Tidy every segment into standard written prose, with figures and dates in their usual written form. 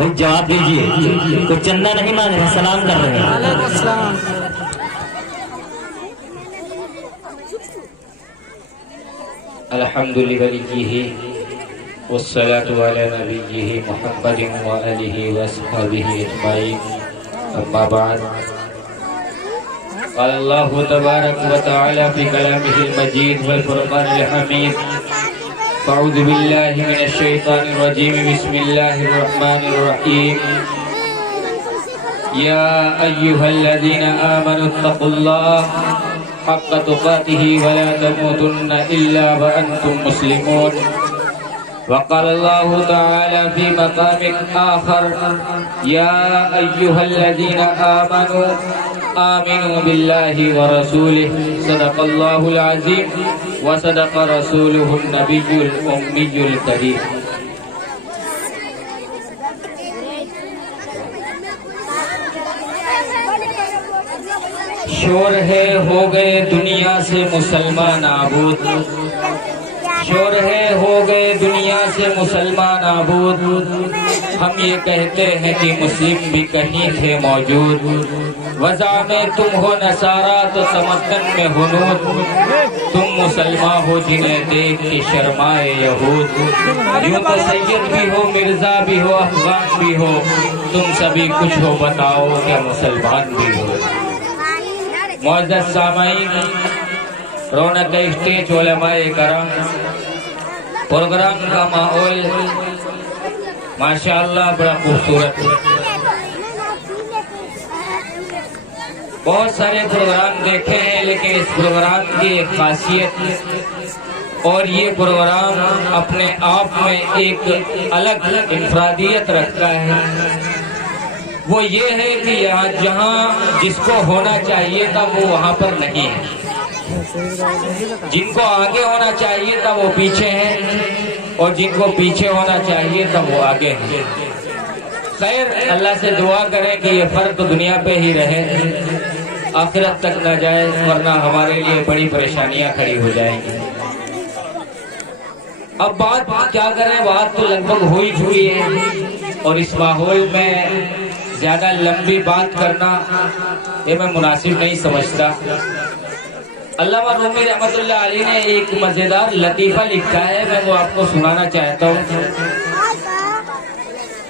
بھائی جواب دیجیے، کوئی چندہ نہیں مانگ رہے، سلام کر رہے ہیں۔ وعلیکم السلام۔ الحمد لوليه والصلاة على نبيه محمد وآله وصحبه أجمعين، أما بعد، قال الله تبارك وتعالى في كلامه المجيد والفرقان الحميد: أعوذ بالله من الشيطان الرجيم، بسم الله الرحمن الرحيم، يا أيها الذين آمنوا اتقوا الله حق تقاته ولا تموتن إلا وأنتم مسلمون. وقال الله تعالى في مقام آخر: يا أيها الذين آمنوا آمنوا بالله ورسوله. صدق الله العظيم وصدق رسوله النبي الأمي الكريم. شور ہے ہو گئے دنیا سے مسلمان نابود، شور ہے ہو گئے دنیا سے مسلمان نابود، ہم یہ کہتے ہیں کہ مسلم بھی کہیں تھے موجود، وضع میں تم ہو نصارہ تو تمدن میں ہنود، تم مسلمان ہو جنہیں دیکھ کے شرمائے یہود، یوں تو سید بھی ہو مرزا بھی ہو افغان بھی ہو، تم سبھی کچھ ہو بتاؤ کہ مسلمان بھی ہو۔ معزز سامعین، رونق اسٹیج، علماء کرام، پروگرام کا ماحول ماشاءاللہ بڑا خوبصورت ہے۔ بہت سارے پروگرام دیکھے ہیں، لیکن اس پروگرام کی ایک خاصیت اور یہ پروگرام اپنے آپ میں ایک الگ انفرادیت رکھتا ہے، وہ یہ ہے کہ یہاں جہاں جس کو ہونا چاہیے تھا وہ وہاں پر نہیں ہے، جن کو آگے ہونا چاہیے تھا وہ پیچھے ہیں، اور جن کو پیچھے ہونا چاہیے تھا وہ آگے ہیں۔ خیر، اللہ سے دعا کریں کہ یہ فرق دنیا پہ ہی رہے، آخرت تک نہ جائے، ورنہ ہمارے لیے بڑی پریشانیاں کھڑی ہو جائیں گی۔ اب بات کیا کریں، بات تو لگ بھگ ہو ہی چکی ہے، اور اس ماحول میں زیادہ لمبی بات کرنا یہ میں مناسب نہیں سمجھتا۔ علامہ رومی رحمت اللہ علیہ نے ایک مزیدار لطیفہ لکھا ہے، میں وہ آپ کو سنانا چاہتا ہوں،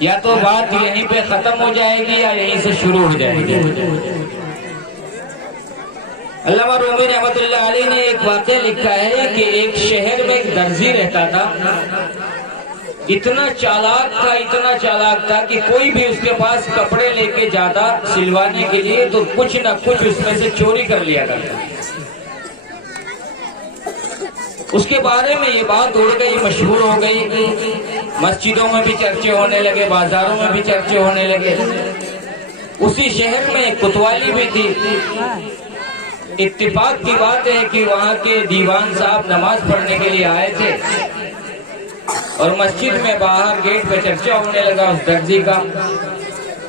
یا تو بات یہیں پہ ختم ہو جائے گی یا یہیں سے شروع ہو جائے گی۔ علامہ رومی رحمت اللہ علیہ نے ایک واقعہ لکھا ہے کہ ایک شہر میں ایک درزی رہتا تھا، اتنا چالاک تھا کہ کوئی بھی اس کے پاس کپڑے لے کے جاتا سلوانے کے لیے تو کچھ نہ کچھ اس میں سے چوری کر لیا کرتا۔ اس کے بارے میں یہ بات اڑ گئی، مشہور ہو گئی، مسجدوں میں بھی چرچے ہونے لگے، بازاروں میں بھی چرچے ہونے لگے۔ اسی شہر میں ایک کوتوالی بھی تھی۔ اتفاق کی بات ہے کہ وہاں کے دیوان صاحب نماز پڑھنے کے لیے آئے تھے، اور مسجد میں باہر گیٹ پہ چرچا ہونے لگا اس درزی کا۔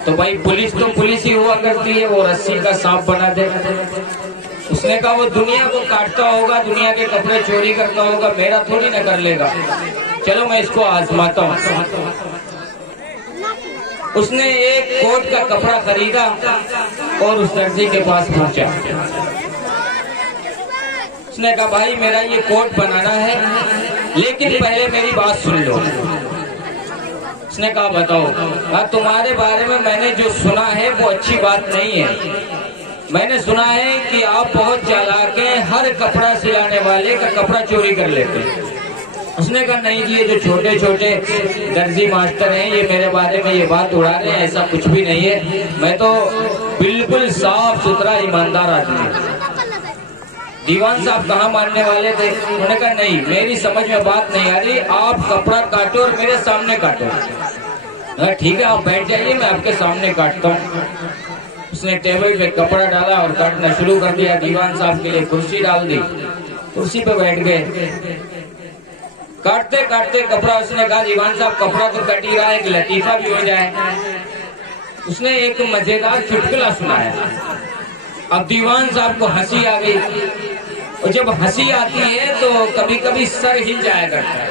تو بھائی پولیس تو پولیس ہی ہوا کرتی ہے، وہ رسی کا سانپ بنا دے۔ اس نے کہا وہ دنیا کو کاٹتا ہوگا، دنیا کے کپڑے چوری کرتا ہوگا، میرا تھوڑی نہ کر لے گا، چلو میں اس کو آزماتا ہوں۔ اس نے ایک کوٹ کا کپڑا خریدا اور اس درزی کے پاس پہنچا۔ اس نے کہا بھائی میرا یہ کوٹ بنانا ہے، لیکن پہلے میری بات سن لو۔ اس نے کہا بتاؤ۔ تمہارے بارے میں نے جو سنا ہے وہ اچھی بات نہیں ہے، میں نے سنا ہے کہ آپ بہت چالاک ہیں، ہر کپڑا سلانے والے کا کپڑا چوری کر لیتے ہیں۔ اس نے کہا نہیں جی، یہ جو چھوٹے چھوٹے درزی ماسٹر ہیں یہ میرے بارے میں یہ بات اڑا رہے ہیں، ایسا کچھ بھی نہیں ہے، میں تو بالکل صاف ستھرا ایماندار آدمی ہوں۔ دیوان صاحب کہاں ماننے والے تھے؟ انہوں نے کہا نہیں، میری سمجھ میں بات نہیں آ رہی، آپ کپڑا کاٹو اور میرے سامنے کاٹو۔ ٹھیک ہے آپ بیٹھ جائیے، میں آپ کے سامنے کاٹتا ہوں۔ اس نے ٹیبل پہ کپڑا ڈالا اور کاٹنا شروع کر دیا۔ دیوان صاحب کے لیے کرسی ڈال دی، کرسی پہ بیٹھ گئے۔ کاٹتے کاٹتے کپڑا، اس نے کہا دیوان صاحب کپڑا تو کٹ ہی رہا ہے، ایک لطیفہ بھی ہو جائے۔ اس نے ایک مزیدار چٹکلا سنایا۔ اب دیوان صاحب کو ہنسی آ گئی، اور جب ہنسی آتی ہے تو کبھی کبھی سر ہل جایا کرتا ہے۔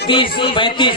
30, 35,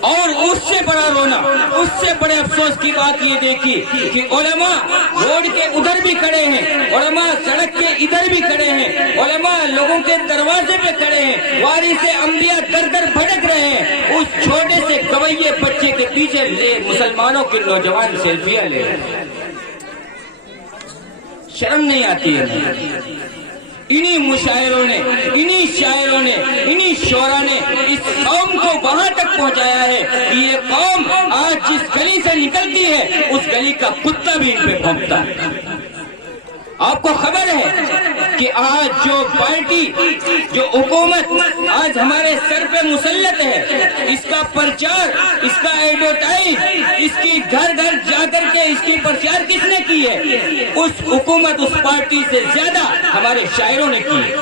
اور اس سے بڑا رونا، اس سے بڑے افسوس کی بات یہ دیکھی کہ علماء روڈ کے ادھر بھی کھڑے ہیں، علماء سڑک کے ادھر بھی کھڑے ہیں، علماء لوگوں کے دروازے پہ کھڑے ہیں، وارث انبیاء در در بھٹک رہے ہیں، اس چھوٹے سے گویے بچے کے پیچھے لے مسلمانوں کے نوجوان سیلفیاں لے رہے ہیں۔ شرم نہیں آتی ہے؟ انہی مشاعروں نے، انہی شاعروں نے، انہی شعراء نے اس قوم کو وہاں تک پہنچایا ہے کہ یہ قوم آج جس گلی سے نکلتی ہے اس گلی کا کتا بھی ان پہ بھونکتا ہے۔ آپ کو خبر ہے کہ آج جو پارٹی، جو حکومت آج ہمارے سر پہ مسلط ہے، اس کا پرچار، اس کا ایڈورٹائز، اس کی گھر گھر جا کر کے اس کی پرچار کس نے کی ہے؟ اس حکومت، اس پارٹی سے زیادہ ہمارے شاعروں نے کی ہے۔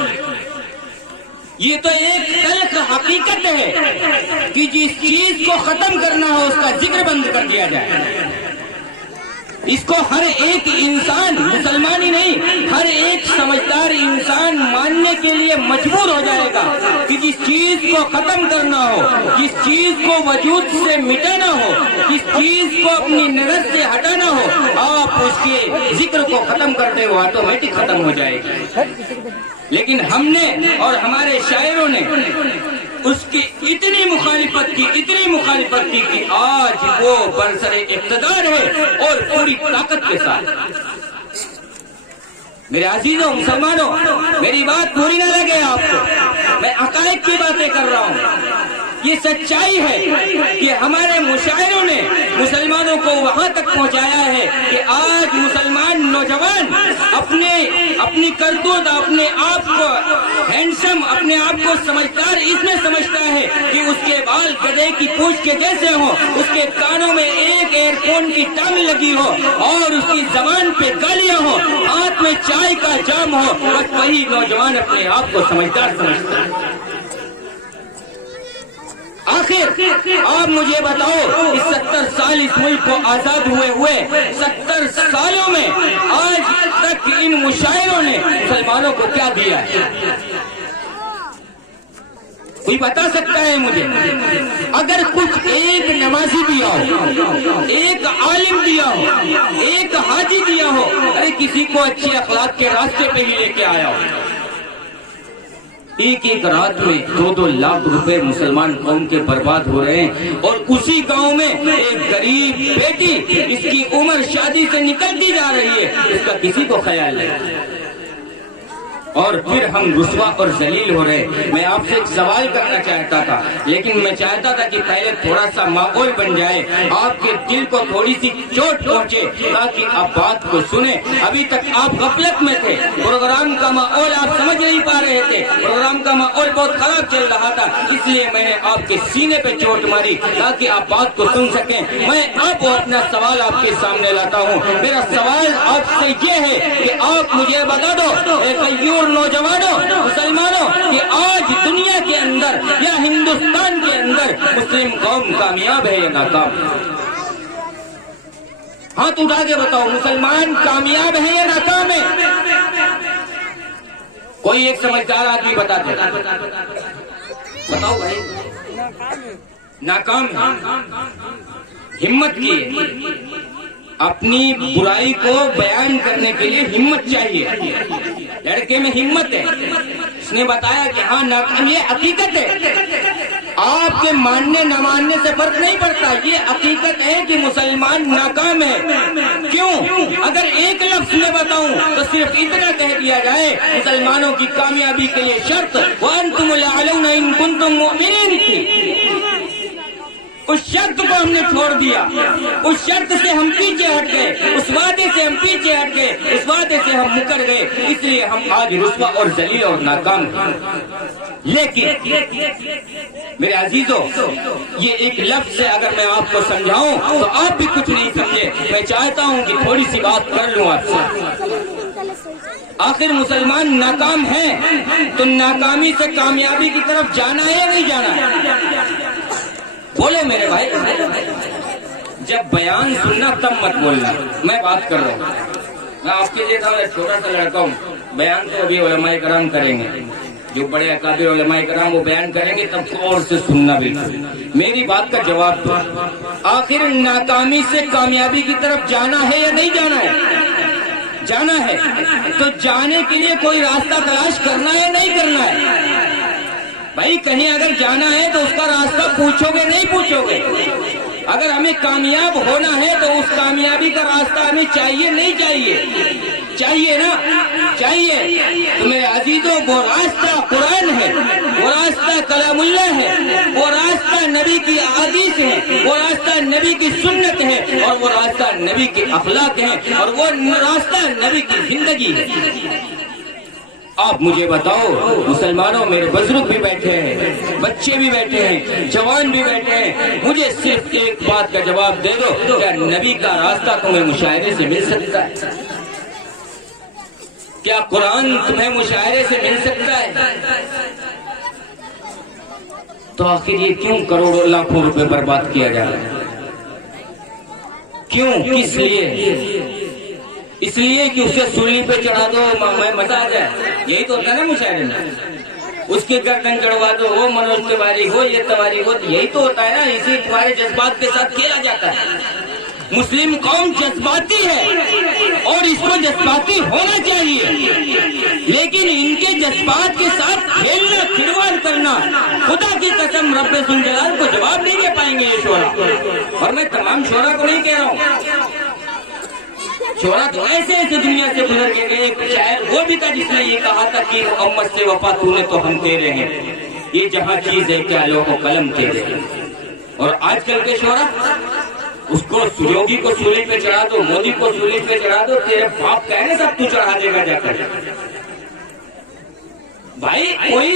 یہ تو ایک تلخ حقیقت ہے کہ جس چیز کو ختم کرنا ہو اس کا ذکر بند کر دیا جائے۔ اس کو ہر ایک انسان، مسلمان ہی نہیں، ہر ایک سمجھدار انسان ماننے کے لیے مجبور ہو جائے گا کہ جس چیز کو ختم کرنا ہو، جس چیز کو وجود سے مٹانا ہو، جس چیز کو اپنی نظر سے ہٹانا ہو، آپ اس کے ذکر کو ختم کرتے ہو آٹومیٹک ختم ہو جائے گی۔ لیکن ہم نے اور ہمارے شاعروں نے اس کی اتنی مخالفت کی، اتنی مخالفت کی کہ آج وہ برسر اقتدار ہے اور پوری طاقت کے ساتھ۔ میرے عزیزوں، مسلمانوں، میری بات بری نہ لگے آپ کو، میں حقائق کی باتیں کر رہا ہوں۔ یہ سچائی ہے کہ ہمارے مشاعروں نے مسلمانوں کو وہاں تک پہنچایا ہے کہ آج مسلمان نوجوان اپنی کرتوت، اپنے آپ کو ہینڈسم، اپنے آپ کو سمجھدار اس میں سمجھتا ہے کہ اس کے بال گدھے کی پونچھ کے جیسے ہوں، اس کے کانوں میں ایک ایئر فون کی ٹانگ لگی ہو اور اس کی زبان پہ گالیاں ہوں، ہاتھ میں چائے کا جام ہو، بس وہی نوجوان اپنے آپ کو سمجھدار سمجھتا ہے۔ آخر آپ مجھے بتاؤ، اس 70 سال اس ملک کو آزاد ہوئے 70 سالوں میں آج تک ان مشاعروں نے مسلمانوں کو کیا دیا ہے؟ کوئی بتا سکتا ہے مجھے؟ اگر کچھ ایک نمازی دیا ہو، ایک عالم دیا ہو، ایک حاجی دیا ہو، ارے کسی کو اچھے اخلاق کے راستے پہ ہی لے کے آیا ہو، ایک رات میں 2-2 لاکھ روپے مسلمان قوم کے برباد ہو رہے ہیں، اور اسی گاؤں میں ایک غریب بیٹی، اس کی عمر شادی سے نکلتی جا رہی ہے، اس کا کسی کو خیال نہیں، اور پھر ہم رسوا اور ذلیل ہو رہے۔ میں آپ سے ایک سوال کرنا چاہتا تھا، لیکن میں چاہتا تھا کہ پہلے تھوڑا سا ماحول بن جائے، آپ کے دل کو تھوڑی سی چوٹ پہنچے تاکہ آپ بات کو سنیں۔ ابھی تک آپ غفلت میں تھے، پروگرام کا ماحول آپ سمجھ نہیں پا رہے تھے، پروگرام کا ماحول بہت خراب چل رہا تھا، اس لیے میں نے آپ کے سینے پہ چوٹ ماری تاکہ آپ بات کو سن سکیں۔ میں اب اپنا سوال آپ کے سامنے لاتا ہوں۔ میرا سوال آپ سے یہ ہے کہ آپ مجھے بتا دو، غیور نوجوانوں، مسلمانوں، کہ آج دنیا کے اندر یا ہندوستان کے اندر مسلم قوم کامیاب ہے یا ناکام؟ ہاتھ اٹھا کے بتاؤ، مسلمان کامیاب ہے یا ناکام ہے؟ کوئی ایک سمجھدار آدمی بتا دے، بتاؤ بھائی۔ ناکام ہے۔ ہمت کی، اپنی برائی کو بیان کرنے کے لیے ہمت چاہیے، لڑکے میں ہمت ہے۔ اس نے بتایا کہ ہاں ناکام، یہ حقیقت ہے، آپ کے ماننے نہ ماننے سے فرق نہیں پڑتا، یہ حقیقت ہے کہ مسلمان ناکام ہے۔ کیوں؟ اگر ایک لفظ میں بتاؤں تو صرف اتنا کہہ دیا جائے، مسلمانوں کی کامیابی کے لیے شرط وَأَنْتُمُ الْأَعْلَوْنَ إِن كُنتُم مُؤْمِنِينَ تھی۔ اس شرط کو ہم نے چھوڑ دیا، اس شرط سے ہم پیچھے ہٹ گئے، اس وعدے سے ہم پیچھے ہٹ گئے، اس وعدے سے ہم مکر گئے، اس لیے ہم آج رسوا اور ذلیل اور ناکام ہیں۔ لیکن میرے عزیزوں، یہ ایک لفظ سے اگر میں آپ کو سمجھاؤں تو آپ بھی کچھ نہیں سمجھے۔ میں چاہتا ہوں کہ تھوڑی سی بات کر لوں آپ سے۔ آخر مسلمان ناکام ہیں تو ناکامی سے کامیابی کی طرف جانا ہے یا نہیں جانا؟ بولے میرے بھائی، جب بیان سننا تب مت بولنا، میں بات کر رہا ہوں۔ میں آپ کے لیے تھا، چھوٹا سا لڑکا ہوں، بیان تو ابھی علماء کرام کریں گے، جو بڑے اکابر علماء کرام وہ بیان کریں گے تب غور سے سننا بھی. میری بات کا جواب دو. آخر ناکامی سے کامیابی کی طرف جانا ہے یا نہیں جانا ہے؟ جانا ہے. تو جانے کے لیے کوئی راستہ تلاش کرنا ہے نہیں کرنا ہے؟ بھائی کہیں اگر جانا ہے تو اس کا راستہ پوچھو گے نہیں پوچھو گے؟ اگر ہمیں کامیاب ہونا ہے تو اس کامیابی کا راستہ ہمیں چاہیے نہیں چاہیے؟ چاہیے نا؟ چاہیے. تو میرے عزیزوں وہ راستہ قرآن ہے، وہ راستہ کلام اللہ ہے، وہ راستہ نبی کی احادیث ہے، وہ راستہ نبی کی سنت ہے، اور وہ راستہ نبی کے اخلاق ہے، اور وہ راستہ نبی کی زندگی ہے. آپ مجھے بتاؤ مسلمانوں، میرے بزرگ بھی بیٹھے ہیں، بچے بھی بیٹھے ہیں، جوان بھی بیٹھے ہیں، مجھے صرف ایک بات کا جواب دے دو، کیا نبی کا راستہ تمہیں مشاہدے سے مل سکتا ہے؟ کیا قرآن تمہیں مشاہدے سے مل سکتا ہے؟ تو آخر یہ کیوں کروڑوں لاکھوں روپے برباد کیا جا رہا ہے؟ کیوں؟ کس لیے؟ اس لیے کہ اسے سولی پہ چڑھا دو میں مزہ آ جائے. یہی تو ہوتا ہے نا مشاعرے میں. اس کی گردن چڑھوا دو، وہ منوج تیواری ہو یہ تیواری ہو، یہی تو ہوتا ہے نا. اسی تمہارے جذبات کے ساتھ کھیلا جاتا ہے. مسلم قوم جذباتی ہے اور اس کو جذباتی ہونا چاہیے، لیکن ان کے جذبات کے ساتھ کھیلنا کھلواڑ کرنا خدا کی قسم رب ذوالجلال کو جواب نہیں دے پائیں گے یہ شعرا. اور میں تمام شعرا کو نہیں کہہ رہا ہوں، شعرا تو ایسے ایسے دنیا سے گزر کے گئے. ایک شاعر وہ بھی تھا جس نے یہ کہا تھا کہ امت سے وفا تو نے تو ہم تیرے ہیں، یہ جہاں چیز ہے کیا لوح و قلم تیرے. اور آج کل کے شعرا اس کو یوگی کو سولی پہ چڑھا دو، مودی کو سولی پہ چڑھا دو، تیرے باپ کا ہے نا سب تو چڑھا دے گا جا کر. بھائی کوئی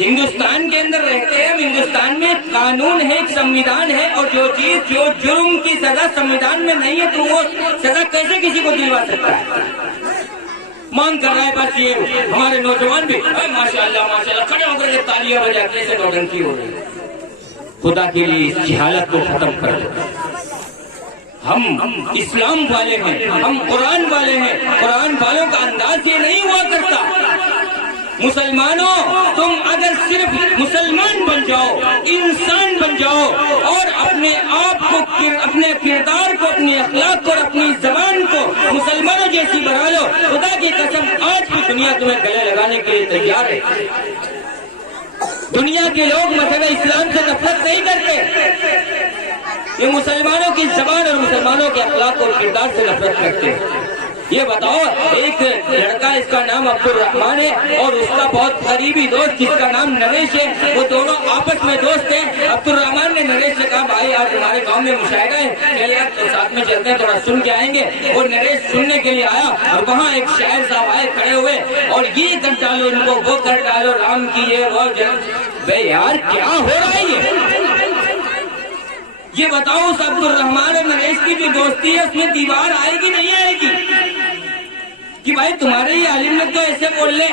ہندوستان کے اندر رہتے ہیں ہم، ہندوستان میں قانون ہے، ایک سمویدھان ہے، اور جو چیز جو جرم کی سزا سمویدھان میں نہیں ہے تو وہ سزا کیسے کسی کو دلوا سکتا ہے؟ مانگ کر رہا ہے بس یہ. ہمارے نوجوان بھی ماشاءاللہ ماشاءاللہ کھڑے ہو کر کے تالیاں بجاتے سے نوٹنکی ہو رہی ہے. خدا کے لیے اس جہالت کو ختم کر دو. ہم اسلام والے ہیں، ہم قرآن والے ہیں. قرآن والوں کا انداز یہ نہیں ہوا کرتا. مسلمانوں تم اگر صرف مسلمان بن جاؤ، انسان بن جاؤ، اور اپنے آپ کو، اپنے کردار کو، اپنے اخلاق کو اور اپنی زبان کو مسلمانوں جیسی بنا لو، خدا کی قسم آج کی دنیا تمہیں گلے لگانے کے لیے تیار ہے. دنیا کے لوگ مذہب اسلام سے نفرت نہیں کرتے، یہ مسلمانوں کی زبان اور مسلمانوں کے اخلاق اور کردار سے نفرت کرتے ہیں. یہ بتاؤ ایک لڑکا اس کا نام عبد الرحمان ہے اور اس کا بہت قریبی دوست جس کا نام نریش ہے، وہ دونوں آپس میں دوست ہیں. عبد الرحمان نے نریش سے کہا بھائی آج ہمارے گاؤں میں مشاہدہ ہے، چل یار تو ساتھ میں چلتے ہیں تھوڑا سن کے آئیں گے. اور نریش سننے کے لیے آیا اور وہاں ایک شاعر صاحب آئے کھڑے ہوئے اور یہ کر ڈالو ان کو، وہ کر ڈالو، رام کی یہ وہ. بھائی یار کیا ہو رہا ہے یہ بتاؤ. اس عبد الرحمان اور نریش کی جو دوستی ہے اس میں دیوار آئے گی نہیں آئے گی؟ کہ بھائی تمہارے ہی عالم لوگ تو ایسے بول لے.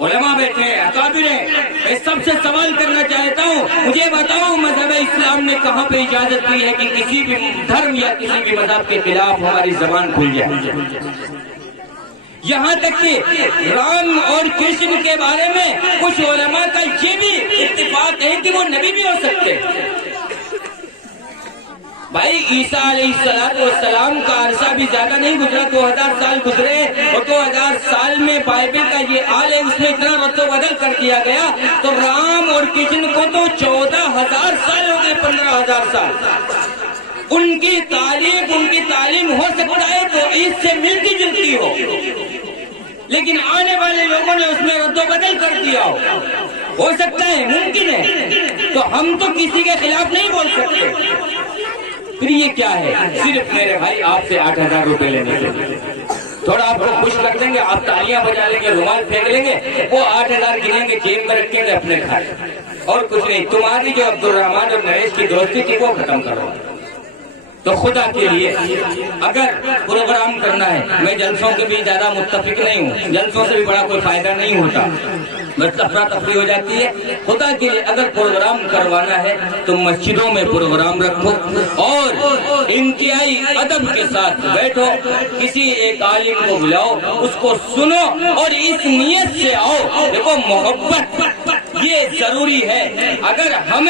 علماء بیٹھے ہیں، اکابر ہیں، میں سب سے سوال کرنا چاہتا ہوں، مجھے بتاؤ مذہب اسلام نے کہاں پہ اجازت دی ہے کہ کسی بھی دھرم یا کسی بھی مذہب کے خلاف ہماری زبان کھل جائے؟ یہاں تک کہ رام اور کرشن کے بارے میں کچھ علماء کا یہ بھی اتفاق ہے کہ وہ نبی بھی ہو سکتے. بھائی عیسیٰ علیہ السلام کا عرصہ بھی زیادہ نہیں گزرا، 2000 سال گزرے، اور 2000 سال میں بائبل کا یہ حال ہے اس میں اتنا رد و بدل کر دیا گیا. تو رام اور کرشن کو تو 14,000 سال ہو گئے، 15,000 سال. ان کی تعلیم ہو سکتا ہے تو اس سے ملتی جلتی ہو، لیکن آنے والے لوگوں نے اس میں رد و بدل کر دیا ہو سکتا ہے، ممکن ہے. تو ہم تو کسی کے خلاف نہیں بول سکتے. پھر یہ کیا ہے؟ صرف میرے بھائی آپ سے 8,000 روپے لینے کے لیے تھوڑا آپ کو خوش کر دیں گے، آپ تالیاں بجا لیں گے، رومال پھینک لیں گے، وہ 8,000 گنیں گے، جیب میں رکھیں گے اپنے گھر، اور کچھ نہیں. تمہاری جو عبد الرحمان اور نریش کی دوستی تھی وہ ختم کرو. تو خدا کے لیے اگر پروگرام کرنا ہے، میں جلسوں کے بھی زیادہ متفق نہیں ہوں، جلسوں سے بھی بڑا کوئی فائدہ نہیں ہوتا، بس افراتفری ہو جاتی ہے۔ خدا کے لیے اگر پروگرام کروانا ہے تو مسجدوں میں پروگرام رکھو اور انتہائی ادب کے ساتھ بیٹھو، کسی ایک عالم کو بلاؤ، اس کو سنو اور اس نیت سے آؤ۔ دیکھو محبت یہ ضروری ہے۔ اگر ہم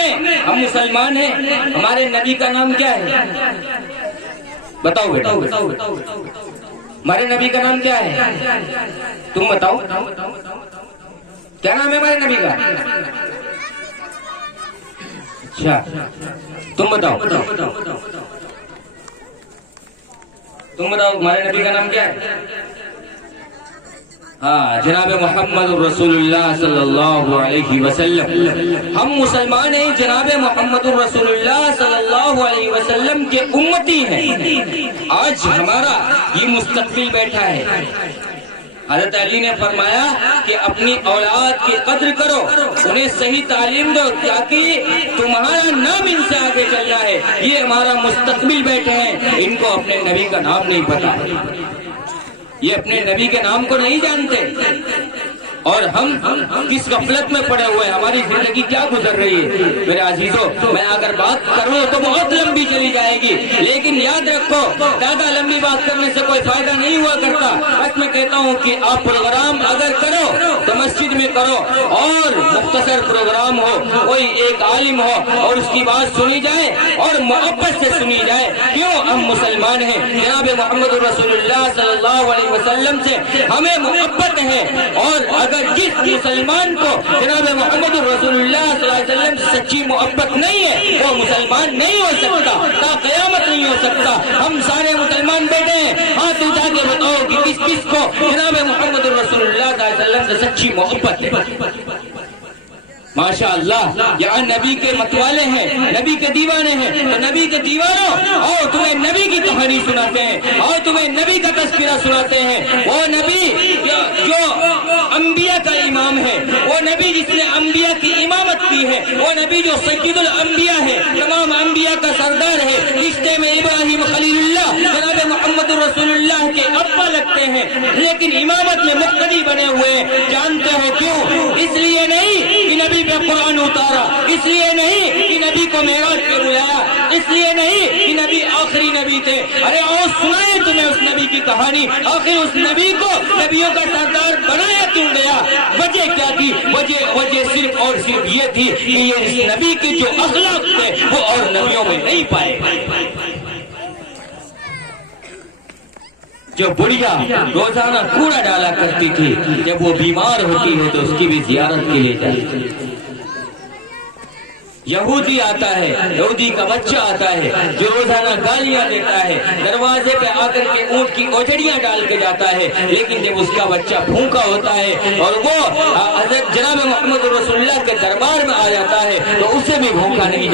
مسلمان ہیں، ہمارے نبی کا نام کیا ہے؟ بتاؤ بیٹا، ہمارے نبی کا نام کیا ہے؟ تم بتاؤ کیا نام ہے ہمارے نبی کا؟ اچھا تم بتاؤ ہمارے نبی کا نام کیا ہے؟ ہاں، جناب محمد رسول اللہ صلی اللہ علیہ وسلم۔ ہم مسلمان ہیں، جناب محمد رسول اللہ صلی اللہ علیہ وسلم کے امتی ہیں۔ آج ہمارا یہ مستقبل بیٹھا ہے۔ حضرت علی نے فرمایا کہ اپنی اولاد کی قدر کرو، انہیں صحیح تعلیم دو، تاکہ تمہارا نام ان سے آگے چلنا ہے۔ یہ ہمارا مستقبل بیٹھے ہیں، ان کو اپنے نبی کا نام نہیں پتا، یہ اپنے نبی کے نام کو نہیں جانتے، اور ہم کس غفلت میں پڑے ہوئے ہیں، ہماری زندگی کیا گزر رہی ہے۔ میرے عزیزو، میں اگر بات کروں تو بہت لمبی چلی جائے گی، لیکن یاد رکھو زیادہ لمبی بات کرنے سے کوئی فائدہ نہیں ہوا کرتا۔ بس میں کہتا ہوں کہ آپ پروگرام اگر کرو تو مسجد میں کرو، اور مختصر پروگرام ہو، کوئی ایک عالم ہو اور اس کی بات سنی جائے اور محبت سے سنی جائے۔ کیوں؟ ہم مسلمان ہیں، جناب محمد رسول اللہ صلی اللہ علیہ وسلم سے ہمیں محبت ہے، اور اگر جس مسلمان کو جناب محمد رسول اللہ صلی اللہ علیہ وسلم سے سچی محبت نہیں ہے، وہ مسلمان نہیں ہو سکتا، تا قیامت نہیں ہو سکتا۔ ہم سارے مسلمان بیٹھے ہیں، ہاتھ اٹھا کے بتاؤ کہ کس کس کو جناب محمد رسول اللہ صلی اللہ علیہ وسلم سے سچی محبت ہے؟ ماشاء اللہ، یہاں نبی کے متوالے ہیں، نبی کے دیوانے ہیں، تو نبی کے دیوانوں اور تمہیں نبی کی کہانی سناتے ہیں، اور تمہیں نبی کا تذکرہ سناتے ہیں۔ وہ نبی جو انبیاء کا امام ہے، وہ نبی جس نے انبیاء کی امامت کی ہے، وہ نبی جو سید الانبیاء ہے، تمام انبیاء کا سردار ہے، رشتے میں ابراہیم خلیل اللہ جناب محمد رسول اللہ کے ابا لگتے ہیں، لیکن امامت میں مقتدی بنے ہوئے ہیں۔ جانتے ہو کیوں؟ اس لیے نہیں کہ نبی پہ قرآن اتارا، اس لیے نہیں کہ نبی کو معراج پہ بلایا، اس لیے نہیں کہ نبی آخری نبی تھے۔ ارے آؤ سنائے تمہیں اس نبی کی کہانی، آخر اس نبی کو نبیوں کا سردار بنایا کیوں گیا؟ وجہ کیا تھی؟ وجہ صرف اور صرف یہ تھی کہ یہ اس نبی کے جو اخلاق تھے وہ اور نبیوں میں نہیں پائے۔ جو بڑھیا روزانہ کوڑا ڈالا کرتی تھی، جب وہ بیمار ہوتی ہے تو اس کی بھی زیارت کے لیے جاتی تھی۔ یہودی آتا ہے، یہودی کا بچہ آتا ہے جو روزانہ گالیاں دیتا ہے، دروازے پہ آ کر کے اونٹ کی اوجڑیاں ڈال کے جاتا ہے، لیکن جب اس کا بچہ بھوکا ہوتا ہے اور وہ حضرت جناب محمد رسول اللہ کے دربار میں آ جاتا ہے تو اسے بھی بھوکا نہیں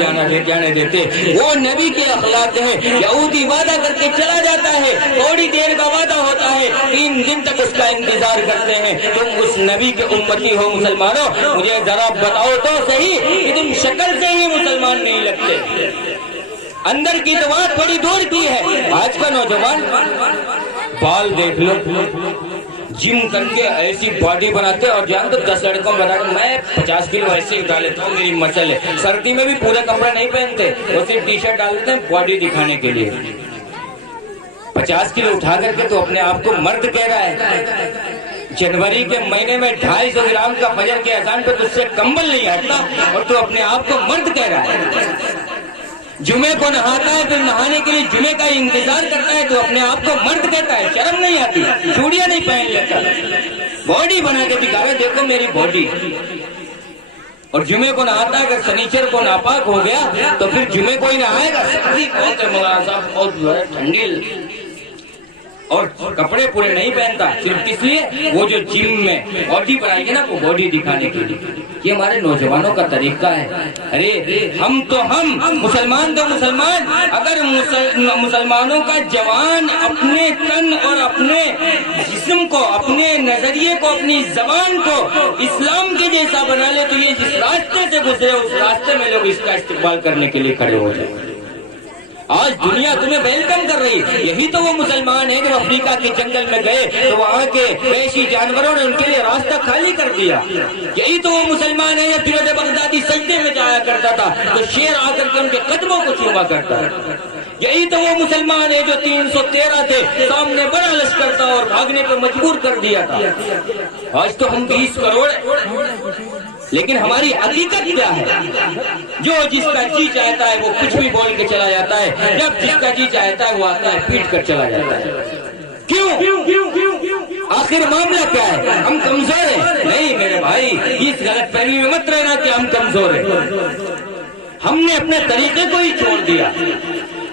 جانے دیتے۔ وہ نبی کے اخلاق ہیں۔ یہودی وعدہ کر کے چلا جاتا ہے، تھوڑی دیر کا وعدہ ہوتا ہے، 3 دن تک اس کا انتظار کرتے ہیں۔ تم اس نبی کے امتی ہو مسلمانوں، مجھے ذرا بتاؤ تو صحیح کہ تم شکل سے ہی مسلمان نہیں لگتے، اندر کی تو بات تھوڑی دور کی ہے۔ آج کا نوجوان بال دیکھ لو، جم کر کے ایسی باڈی بناتے، اور جان تو 10 لڑکوں میں بتا میں 50 کلو ایسے اٹھا لیتا ہوں، میری مسل ہے۔ سردی میں بھی پورے کپڑے نہیں پہنتے، وہ صرف ٹی شرٹ ڈالتے ہیں باڈی دکھانے کے لیے۔ 50 کلو اٹھا کر کے تو اپنے آپ کو مرد کہہ رہا ہے۔ جنوری کے مہینے میں 250 گرام کا فجر کے اذان پہ تجھ سے کمبل نہیں ہٹتا اور تو اپنے آپ کو مرد کہہ رہا ہے۔ جمعے کو نہاتا ہے تو نہانے کے لیے جمعے کا انتظار کرتا ہے تو اپنے آپ کو مرد کہتا ہے۔ شرم نہیں آتی، چوڑیاں نہیں پہن لیتا، باڈی بنا کے دکھا رہے دیکھو میری باڈی۔ اور جمعے کو نہاتا ہے، اگر سنیچر کو ناپاک ہو گیا تو پھر جمعے کو ہی نہائے گا۔ سردی بہت ہے مولانا صاحب، بہت ٹھنڈی، اور کپڑے پورے نہیں پہنتا، صرف اس لیے وہ جو جم میں باڈی بنائیں گے نا، وہ باڈی دکھانے کے لیے۔ یہ ہمارے نوجوانوں کا طریقہ ہے۔ ارے ہم مسلمان تو مسلمان، اگر مسلمانوں کا جوان اپنے تن اور اپنے جسم کو، اپنے نظریے کو، اپنی زبان کو اسلام کے جیسا بنا لے تو یہ جس راستے سے گزرے اس راستے میں لوگ اس کا استقبال کرنے کے لیے کھڑے ہو جائیں۔ آج دنیا تمہیں ویلکم کر رہی. یہی تو وہ مسلمان ہیں جو افریقہ کے جنگل میں گئے تو وہاں کے وحشی جانوروں نے ان کے لیے راستہ خالی کر دیا. یہی تو وہ مسلمان ہیں جب جنید بغدادی سجدے میں جایا کرتا تھا تو شیر آ کر کے ان کے قدموں کو چوما کرتا. یہی تو وہ مسلمان ہیں جو 313 تھے, سامنے بڑا لشکر تھا اور بھاگنے پہ مجبور کر دیا تھا. آج تو ہم 20 کروڑ لیکن ہماری حقیقت کیا ہے؟ جو جس کا جی چاہتا ہے وہ کچھ بھی بول کے چلا جاتا ہے, جب جس کا جی چاہتا ہے وہ آتا ہے پیٹ کر چلا جاتا ہے. کیوں؟ آخر معاملہ کیا ہے؟ ہم کمزور ہیں؟ نہیں میرے بھائی, اس غلط فہمی میں مت رہنا کہ ہم کمزور ہیں. ہم نے اپنے طریقے کو ہی چھوڑ دیا,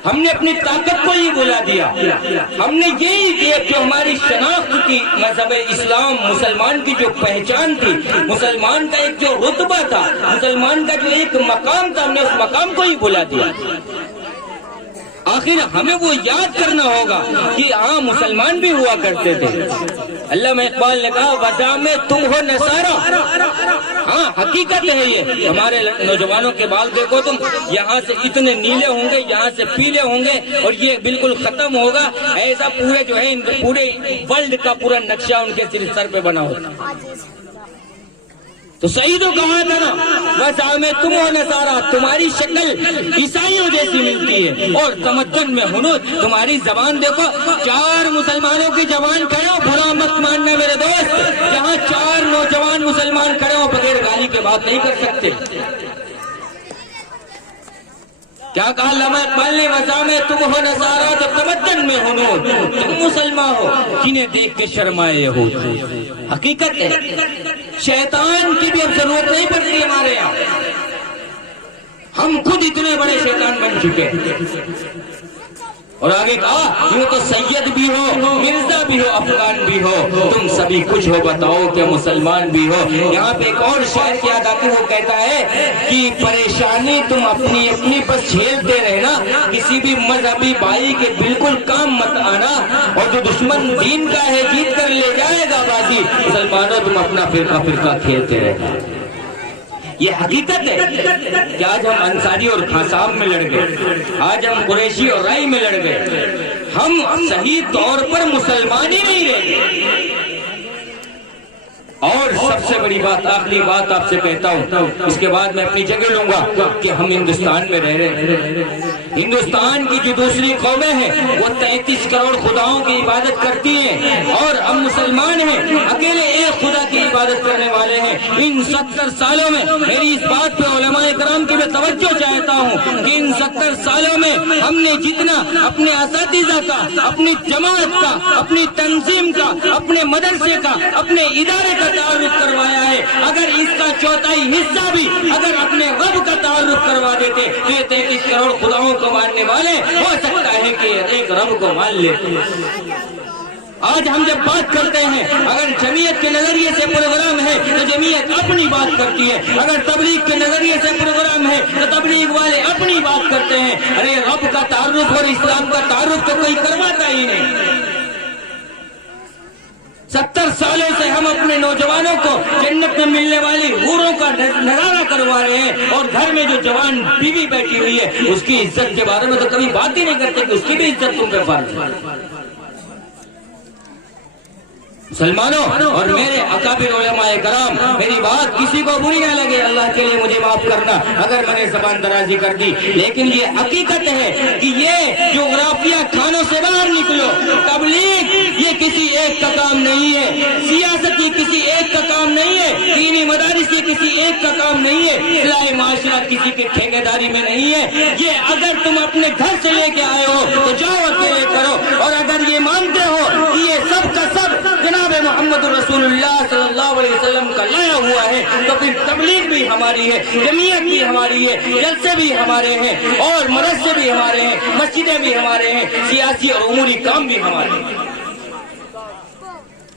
ہم نے اپنی طاقت کو ہی بلا دیا. ہم نے یہی کیا جو ہماری شناخت تھی, مذہب اسلام, مسلمان کی جو پہچان تھی, مسلمان کا ایک جو رتبہ تھا, مسلمان کا جو ایک مقام تھا, ہم نے اس مقام کو ہی بلا دیا. آخر ہمیں وہ یاد کرنا ہوگا کہ ہاں مسلمان بھی ہوا کرتے تھے. علامہ اقبال نے کہا وَزَعْمِ تم ہو نصارہ. ہاں حقیقت ہے یہ. ہمارے نوجوانوں کے بال دیکھو تم, یہاں سے اتنے نیلے ہوں گے, یہاں سے پیلے ہوں گے, اور یہ بالکل ختم ہوگا. ایسا پورے جو ہے پورے ورلڈ کا پورا نقشہ ان کے سر پہ بنا ہوتا. تو صحیح تو کہا تھا نا, وَزَعْمِ تم ہو نصارہ, تمہاری شکل عیسائیوں جیسی ملتی ہے, اور تمدن میں ہنود. تمہاری زبان دیکھو, 4 مسلمانوں کی زبان کھڑے ہو, برا مت ماننا میرے دوست, جہاں 4 نوجوان مسلمان کھڑے ہو بغیر گالی کے بات نہیں کر سکتے. کیا کہا علامہ اقبال نے؟ وَزَعْمِ تم ہو نصارہ, تو تمدن میں ہنود, تم مسلمان ہو جنہیں دیکھ کے شرمائے یہود. حقیقت ہے, شیطان کی بھی اب ضرورت نہیں پڑتی ہمارے یہاں. ہم خود اتنے بڑے شیطان بن چکے. اور آگے کہا یوں تو سید بھی ہو, مرزا بھی ہو, افغان بھی ہو, تم سبھی کچھ ہو بتاؤ کہ مسلمان بھی ہو. یہاں پہ ایک اور شاعر کی یاد آتی, وہ کہتا ہے کہ پریشانی تم اپنی اپنی بس جھیلتے رہنا, کسی بھی مذہبی بھائی کے بالکل کام مت آنا, اور جو دشمن دین کا ہے جیت کر لے جائے گا بازی. مسلمانوں تم اپنا فرقہ فرقہ کھیلتے رہنا. یہ حقیقت ہے کہ آج ہم انصاری اور خاصام میں لڑ گئے, آج ہم قریشی اور رائی میں لڑ گئے. ہم صحیح طور پر مسلمان ہی نہیں رہ گئے. اور سب سے بڑی بات, آخری بات آپ سے کہتا ہوں, اس کے بعد میں اپنی جگہ لوں گا, کہ ہم ہندوستان میں رہ رہے ہیں. ہندوستان کی جو دوسری قومیں ہیں وہ 33 کروڑ خداؤں کی عبادت کرتی ہیں, اور ہم مسلمان ہیں اکیلے ایک خدا کی عبادت کرنے والے ہیں. ان 70 سالوں میں میری اس بات پہ علماء کرام کی میں توجہ چاہتا ہوں کہ ان 70 سالوں میں ہم نے جتنا اپنے اساتذہ کا, اپنی جماعت کا, اپنی تنظیم کا, اپنے مدرسے کا, اپنے ادارے کا تعارف کروایا ہے, اگر اس کا 4تھائی حصہ بھی اگر اپنے رب کا تعارف کروا دیتے تو یہ 33 کروڑ خداؤں کو ماننے والے ہو سکتا ہے کہ ایک رب کو مان لیتے. آج ہم جب بات کرتے ہیں, اگر جمعیت کے نظریے سے پروگرام ہے تو جمعیت اپنی بات کرتی ہے, اگر تبلیغ کے نظریے سے پروگرام ہے تو تبلیغ والے اپنی بات کرتے ہیں. ارے رب کا تعارف اور اسلام کا تعارف تو کوئی کرواتا ہی نہیں. 70 سالوں سے ہم اپنے نوجوانوں کو جنت میں ملنے والی حوروں کا نظارہ کروا رہے ہیں, اور گھر میں جو جوان بیوی بیٹھی ہوئی ہے اس کی عزت کے بارے میں تو کبھی بات ہی نہیں کرتے کہ اس کی بھی عزت تم پہ فرض ہے. مسلمانوں اور میرے اکابر علماء کرام, میری بات کسی کو بری نہ لگے, اللہ کے لیے مجھے معاف کرنا اگر میں نے زبان درازی کر دی, لیکن یہ حقیقت ہے کہ یہ جغرافیہ کھانوں سے باہر نکلو. تبلیغ یہ کسی ایک کا کام نہیں ہے, سیاست یہ کسی ایک کا کام نہیں ہے, دینی مدارس یہ کسی ایک کا کام نہیں ہے, اصلاح معاشرہ کسی کے ٹھیکیداری میں نہیں ہے. یہ اگر تم اپنے گھر سے لے کے آئے ہو تو جاؤ اکیلے کرو, اور اگر یہ مانتے ہو کہ یہ سب کا سب جناب محمد رسول اللہ صلی اللہ علیہ وسلم کا لایا ہوا ہے تو پھر تبلیغ بھی ہماری ہے, جمعیت بھی ہماری ہے, جلسے بھی ہمارے ہیں, اور مدرسے بھی ہمارے ہیں, مسجدیں بھی ہمارے ہیں, سیاسی اور اموری کام بھی ہمارے ہیں.